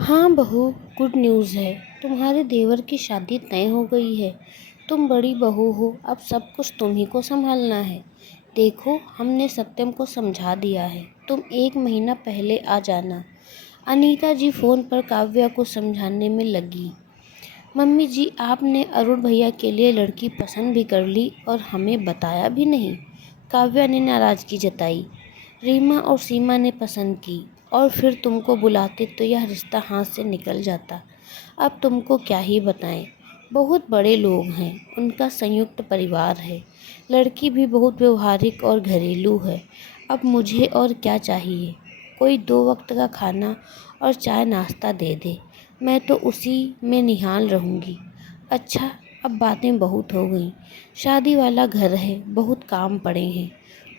हाँ बहू, good news है। तुम्हारे देवर की शादी तय हो गई है। तुम बड़ी बहू हो, अब सब कुछ तुम ही को संभालना है। देखो, हमने सत्यम को समझा दिया है। तुम 1 महीना पहले आ जाना। अनीता जी फ़ोन पर काव्या को समझाने में लगी। मम्मी जी, आपने अरुण भैया के लिए लड़की पसंद भी कर ली और हमें बताया भी नहीं। काव्या ने नाराज़गी जताई। रीमा और सीमा ने पसंद की और फिर तुमको बुलाते तो यह रिश्ता हाथ से निकल जाता। अब तुमको क्या ही बताएं। बहुत बड़े लोग हैं, उनका संयुक्त परिवार है। लड़की भी बहुत व्यवहारिक और घरेलू है। अब मुझे और क्या चाहिए। कोई 2 वक्त का खाना और चाय नाश्ता दे दे, मैं तो उसी में निहाल रहूँगी। अच्छा, अब बातें बहुत हो गईं। शादी वाला घर है, बहुत काम पड़े हैं।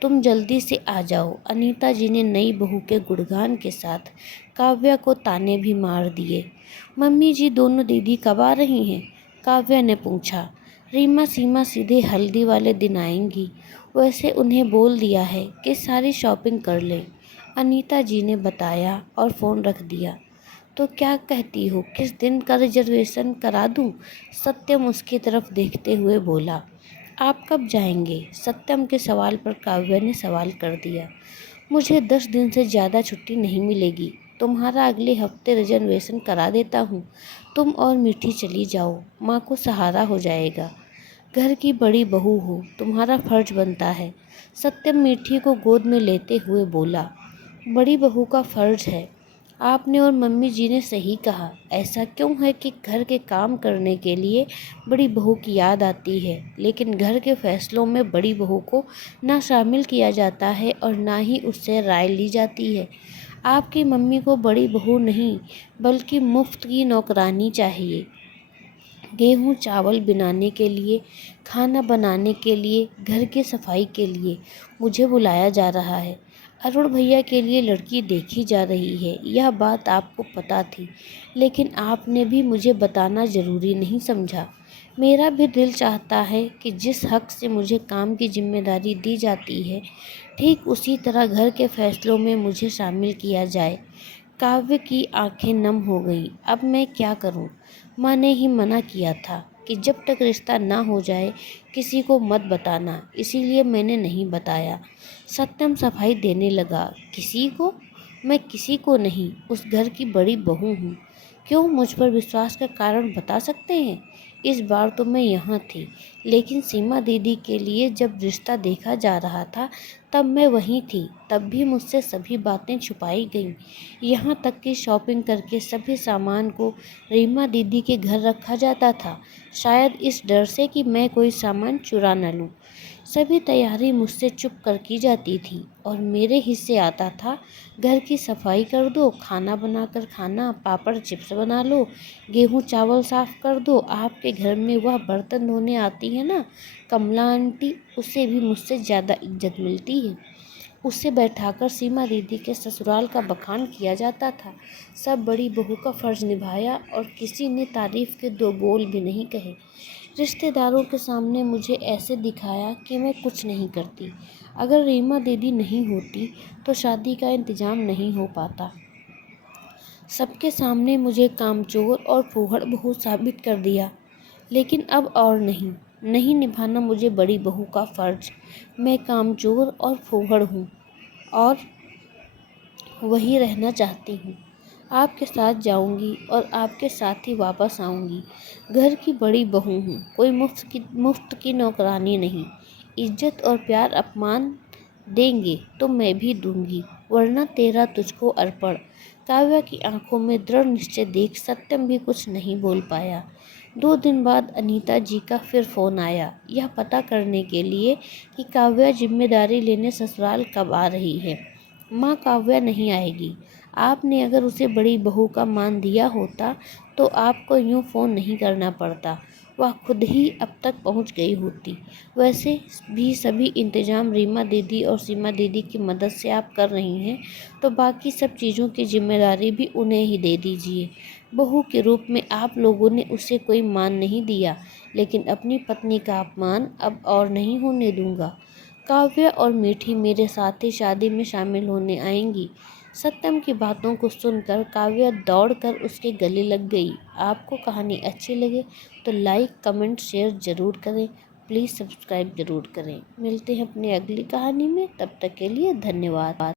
तुम जल्दी से आ जाओ। अनीता जी ने नई बहू के गुणगान के साथ काव्या को ताने भी मार दिए। मम्मी जी, दोनों दीदी कब आ रही हैं? काव्या ने पूछा। रीमा सीमा सीधे हल्दी वाले दिन आएंगी। वैसे उन्हें बोल दिया है कि सारी शॉपिंग कर लें, अनीता जी ने बताया और फ़ोन रख दिया। तो क्या कहती हो, किस दिन का रिजर्वेशन करा दूं? सत्यम उसकी तरफ देखते हुए बोला। आप कब जाएंगे? सत्यम के सवाल पर काव्या ने सवाल कर दिया। मुझे 10 दिन से ज़्यादा छुट्टी नहीं मिलेगी। तुम्हारा अगले हफ्ते रिजर्वेशन करा देता हूँ। तुम और मीठी चली जाओ, माँ को सहारा हो जाएगा। घर की बड़ी बहू हो, तुम्हारा फर्ज बनता है। सत्यम मीठी को गोद में लेते हुए बोला। बड़ी बहू का फर्ज है। आपने और मम्मी जी ने सही कहा। ऐसा क्यों है कि घर के काम करने के लिए बड़ी बहू की याद आती है, लेकिन घर के फैसलों में बड़ी बहू को ना शामिल किया जाता है और ना ही उससे राय ली जाती है। आपकी मम्मी को बड़ी बहू नहीं, बल्कि मुफ्त की नौकरानी चाहिए। गेहूँ चावल बिनाने के लिए, खाना बनाने के लिए, घर की सफाई के लिए मुझे बुलाया जा रहा है। अरुण भैया के लिए लड़की देखी जा रही है, यह बात आपको पता थी, लेकिन आपने भी मुझे बताना ज़रूरी नहीं समझा। मेरा भी दिल चाहता है कि जिस हक से मुझे काम की जिम्मेदारी दी जाती है, ठीक उसी तरह घर के फैसलों में मुझे शामिल किया जाए। काव्य की आंखें नम हो गईं। अब मैं क्या करूं? माँ ने ही मना किया था कि जब तक रिश्ता ना हो जाए किसी को मत बताना, इसीलिए मैंने नहीं बताया। सत्यम सफाई देने लगा। किसी को? मैं किसी को नहीं, उस घर की बड़ी बहू हूँ। क्यों, मुझ पर विश्वास का कारण बता सकते हैं? इस बार तो मैं यहाँ थी, लेकिन सीमा दीदी के लिए जब रिश्ता देखा जा रहा था तब मैं वहीं थी। तब भी मुझसे सभी बातें छुपाई गईं। यहाँ तक कि शॉपिंग करके सभी सामान को रीमा दीदी के घर रखा जाता था, शायद इस डर से कि मैं कोई सामान चुरा न लूँ। सभी तैयारी मुझसे चुप कर की जाती थी और मेरे हिस्से आता था, घर की सफाई कर दो, खाना बनाकर खाना, पापड़ चिप्स बना लो, गेहूँ चावल साफ कर दो। आपके घर में वह बर्तन धोने आती है ना, कमला आंटी, उसे भी मुझसे ज़्यादा इज्जत मिलती है। उसे बैठाकर सीमा दीदी के ससुराल का बखान किया जाता था। सब बड़ी बहू का फर्ज निभाया और किसी ने तारीफ के 2 बोल भी नहीं कहे। रिश्तेदारों के सामने मुझे ऐसे दिखाया कि मैं कुछ नहीं करती। अगर रीमा दीदी नहीं होती तो शादी का इंतजाम नहीं हो पाता। सबके सामने मुझे कामचोर और फूहड़ बहू साबित कर दिया। लेकिन अब और नहीं, नहीं निभाना मुझे बड़ी बहू का फर्ज। मैं कामचोर और फूहड़ हूँ और वही रहना चाहती हूँ। आपके साथ जाऊंगी और आपके साथ ही वापस आऊंगी। घर की बड़ी बहू हूँ, कोई मुफ्त की नौकरानी नहीं। इज्जत और प्यार अपमान देंगे तो मैं भी दूंगी, वरना तेरा तुझको अर्पण। काव्या की आंखों में दृढ़ निश्चय देख सत्यम भी कुछ नहीं बोल पाया। 2 दिन बाद अनीता जी का फिर फोन आया, यह पता करने के लिए कि काव्या जिम्मेदारी लेने ससुराल कब आ रही है। माँ, काव्या नहीं आएगी। आपने अगर उसे बड़ी बहू का मान दिया होता तो आपको यूँ फ़ोन नहीं करना पड़ता, वह खुद ही अब तक पहुँच गई होती। वैसे भी सभी इंतजाम रीमा दीदी और सीमा दीदी की मदद से आप कर रही हैं, तो बाकी सब चीज़ों की जिम्मेदारी भी उन्हें ही दे दीजिए। बहू के रूप में आप लोगों ने उसे कोई मान नहीं दिया, लेकिन अपनी पत्नी का अपमान अब और नहीं होने दूंगा। काव्या और मीठी मेरे साथ ही शादी में शामिल होने आएंगी। सत्यम की बातों को सुनकर काव्या दौड़कर उसके गले लग गई। आपको कहानी अच्छी लगे तो लाइक, कमेंट, शेयर ज़रूर करें। प्लीज़ सब्सक्राइब ज़रूर करें। मिलते हैं अपनी अगली कहानी में, तब तक के लिए धन्यवाद।